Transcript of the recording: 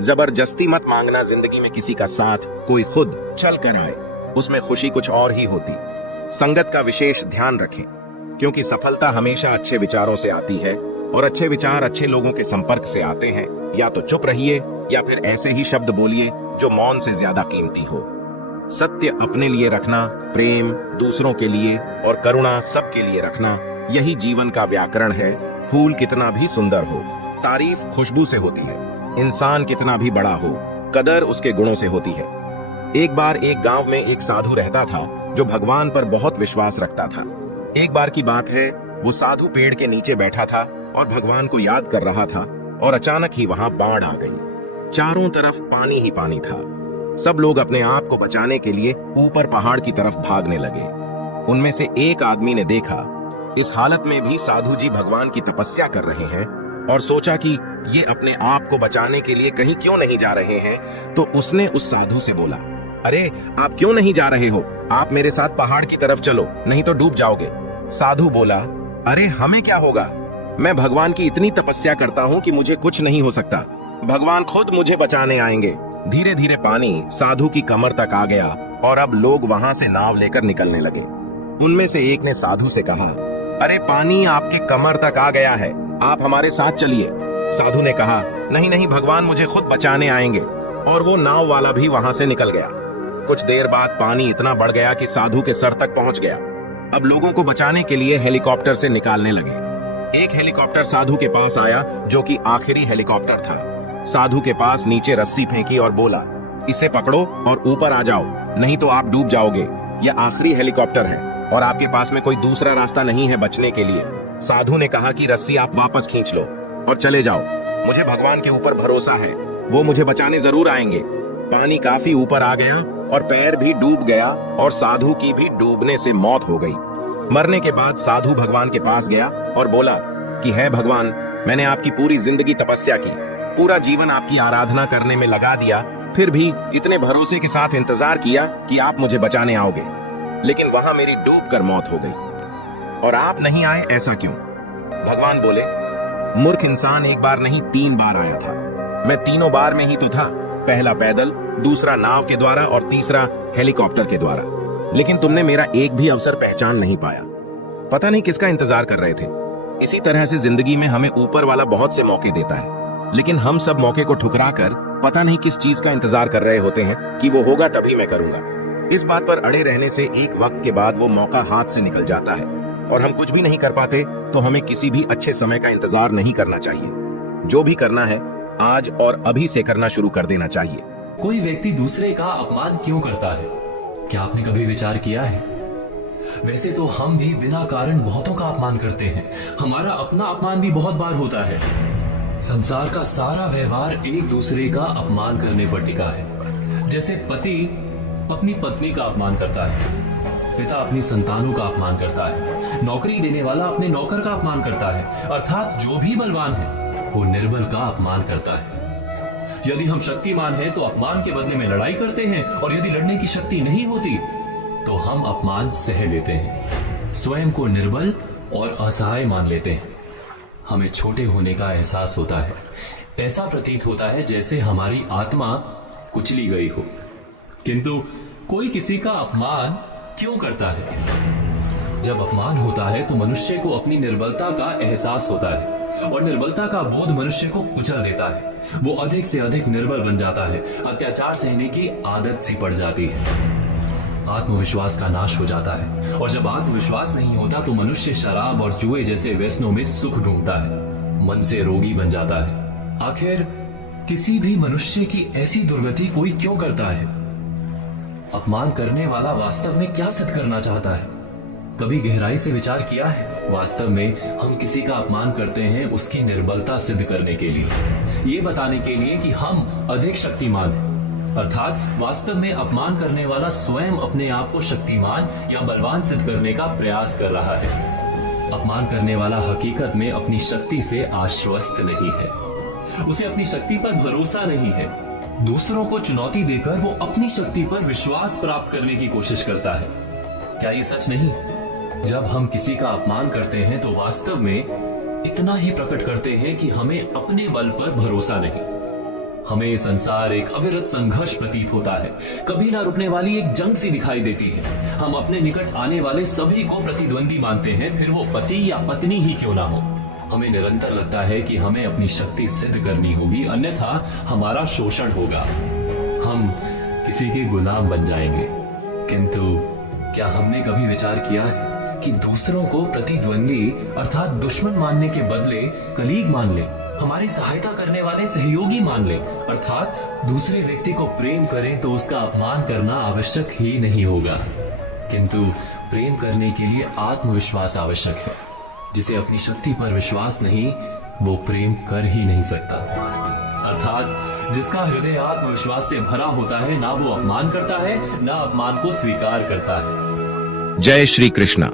जबरदस्ती मत मांगना जिंदगी में किसी का साथ, कोई खुद चल कर आए, उसमें खुशी कुछ और ही होती। संगत का विशेष ध्यान रखें, क्योंकि सफलता हमेशा अच्छे विचारों से आती है और अच्छे विचार अच्छे लोगों के संपर्क से आते हैं। या तो चुप रहिए या फिर ऐसे ही शब्द बोलिए जो मौन से ज्यादा कीमती हो। सत्य अपने लिए रखना, प्रेम दूसरों के लिए और करुणा सबके लिए रखना, यही जीवन का व्याकरण है। फूल कितना भी सुंदर हो, तारीफ खुशबू से होती है। इंसान कितना भी बड़ा हो, कदर उसके गुणों से होती है। एक बार एक गांव में एक साधु रहता था जो भगवान पर बहुत विश्वास रखता था। एक बार की बात है, वो साधु पेड़ के नीचे बैठा था और भगवान को याद कर रहा था और अचानक ही वहां बाढ़ आ गई। चारों तरफ पानी ही पानी था। सब लोग अपने आप को बचाने के लिए ऊपर पहाड़ की तरफ भागने लगे। उनमें से एक आदमी ने देखा इस हालत में भी साधु जी भगवान की तपस्या कर रहे हैं और सोचा कि ये अपने आप को बचाने के लिए कहीं क्यों नहीं जा रहे हैं। तो उसने उस साधु से बोला, अरे आप क्यों नहीं जा रहे हो? आप मेरे साथ पहाड़ की तरफ चलो, नहीं तो डूब जाओगे। साधु बोला, अरे हमें क्या होगा? मैं भगवान की इतनी तपस्या करता हूँ कि मुझे कुछ नहीं हो सकता। भगवान खुद मुझे बचाने आएंगे। धीरे धीरे पानी साधु की कमर तक आ गया और अब लोग वहां से नाव लेकर निकलने लगे। उनमें से एक ने साधु से कहा, अरे पानी आपके कमर तक आ गया है, आप हमारे साथ चलिए। साधु ने कहा, नहीं नहीं, भगवान मुझे खुद बचाने आएंगे। और वो नाव वाला भी वहां से निकल गया। कुछ देर बाद पानी इतना बढ़ गया कि साधु के सर तक पहुंच गया। अब लोगों को बचाने के लिए हेलीकॉप्टर से निकालने लगे। एक हेलीकॉप्टर साधु के पास आया जो कि आखिरी हेलीकॉप्टर था। साधु के पास नीचे रस्सी फेंकी और बोला, इसे पकड़ो और ऊपर आ जाओ, नहीं तो आप डूब जाओगे। यह आखिरी हेलीकॉप्टर है और आपके पास में कोई दूसरा रास्ता नहीं है बचने के लिए। साधु ने कहा कि रस्सी आप वापस खींच लो और चले जाओ। मुझे भगवान के ऊपर भरोसा है, वो मुझे बचाने जरूर आएंगे। पानी काफी ऊपर आ गया और पैर भी डूब गया और साधु की भी डूबने से मौत हो गई। मरने के बाद साधु भगवान के पास गया और बोला कि है भगवान, मैंने आपकी पूरी जिंदगी तपस्या की, पूरा जीवन आपकी आराधना करने में लगा दिया, फिर भी इतने भरोसे के साथ इंतजार किया कि आप मुझे बचाने आओगे, लेकिन वहां मेरी डूब कर मौत हो गई और आप नहीं आए, ऐसा क्यों? भगवान बोले, मूर्ख इंसान एक बार नहीं 3 बार आया था। मैं तीनों बार में ही तो था, पहला पैदल, दूसरा नाव के द्वारा और तीसरा हेलीकॉप्टर के द्वारा। लेकिन तुमने मेरा एक भी अवसर पहचान नहीं पाया। पता नहीं किसका इंतजार कर रहे थे। इसी तरह से जिंदगी में हमें ऊपर वाला बहुत से मौके देता है, लेकिन हम सब मौके को ठुकरा कर पता नहीं किस चीज का इंतजार कर रहे होते हैं कि वो होगा तभी मैं करूंगा। इस बात पर अड़े रहने से एक वक्त के बाद वो मौका हाथ से निकल जाता है और हम कुछ भी नहीं कर पाते। तो हमें किसी भी अच्छे समय का इंतजार नहीं करना चाहिए। जो भी करना है आज और अभी से करना शुरू कर देना चाहिए। कोई व्यक्ति दूसरे का अपमान क्यों करता है? क्या आपने कभी विचार किया है? वैसे तो हम भी बिना कारण बहुतों का अपमान करते हैं। हमारा अपना अपमान भी बहुत बार होता है। संसार का सारा व्यवहार एक दूसरे का अपमान करने पर टिका है। जैसे पति अपनी पत्नी का अपमान करता है, पिता अपनी संतानों का अपमान करता है, नौकरी देने वाला अपने नौकर का अपमान करता है, अर्थात जो भी बलवान है वो निर्बल का अपमान करता है। यदि हम शक्तिमान हैं तो अपमान के बदले में लड़ाई करते हैं, और यदि लड़ने की शक्ति नहीं होती तो हम अपमान सह लेते हैं, स्वयं को निर्बल और असहाय मान लेते हैं। हमें छोटे होने का एहसास होता है। ऐसा प्रतीत होता है जैसे हमारी आत्मा कुचली गई हो। किंतु कोई किसी का अपमान क्यों करता है? जब अपमान होता है तो मनुष्य को अपनी निर्बलता का एहसास होता है, और निर्बलता का बोध मनुष्य को कुचल देता है। वो अधिक से अधिक निर्बल बन जाता है, अत्याचार सहने की आदत सी पड़ जाती है, आत्मविश्वास का नाश हो जाता है। और जब आत्मविश्वास नहीं होता तो मनुष्य शराब और जुए जैसे व्यसनों में सुख ढूंढता है, मन से रोगी बन जाता है। आखिर किसी भी मनुष्य की ऐसी दुर्गति कोई क्यों करता है? अपमान करने वाला वास्तव में क्या सिद्ध करना चाहता है? कभी गहराई से विचार किया है? वास्तव में हम किसी का अपमान करते हैं उसकी निर्बलता सिद्ध करने के लिए, ये बताने के लिए कि हम अधिक शक्तिमान हैं। अर्थात वास्तव में अपमान करने वाला स्वयं अपने आप को शक्तिमान या बलवान सिद्ध करने का प्रयास कर रहा है। अपमान करने वाला हकीकत में अपनी शक्ति से आश्वस्त नहीं है, उसे अपनी शक्ति पर भरोसा नहीं है। दूसरों को चुनौती देकर वो अपनी शक्ति पर विश्वास प्राप्त करने की कोशिश करता है। क्या ये सच नहीं? जब हम किसी का अपमान करते हैं तो वास्तव में इतना ही प्रकट करते हैं कि हमें अपने बल पर भरोसा नहीं। हमें संसार एक अविरत संघर्ष प्रतीत होता है, कभी ना रुकने वाली एक जंग सी दिखाई देती है। हम अपने निकट आने वाले सभी को प्रतिद्वंदी मानते हैं, फिर वो पति या पत्नी ही क्यों ना हो। हमें निरंतर लगता है कि हमें अपनी शक्ति सिद्ध करनी होगी, अन्यथा हमारा शोषण होगा, हम किसी के गुलाम बन जाएंगे। किंतु क्या हमने कभी विचार किया है कि दूसरों को प्रतिद्वंदी अर्थात दुश्मन मानने के बदले कलीग मान ले, हमारी सहायता करने वाले सहयोगी मान ले, अर्थात दूसरे व्यक्ति को प्रेम करें तो उसका अपमान करना आवश्यक ही नहीं होगा। किंतु प्रेम करने के लिए आत्मविश्वास आवश्यक है। जिसे अपनी शक्ति पर विश्वास नहीं, वो प्रेम कर ही नहीं सकता। अर्थात जिसका हृदय आत्मविश्वास से भरा होता है, ना वो अपमान करता है, ना अपमान को स्वीकार करता है। जय श्री कृष्णा।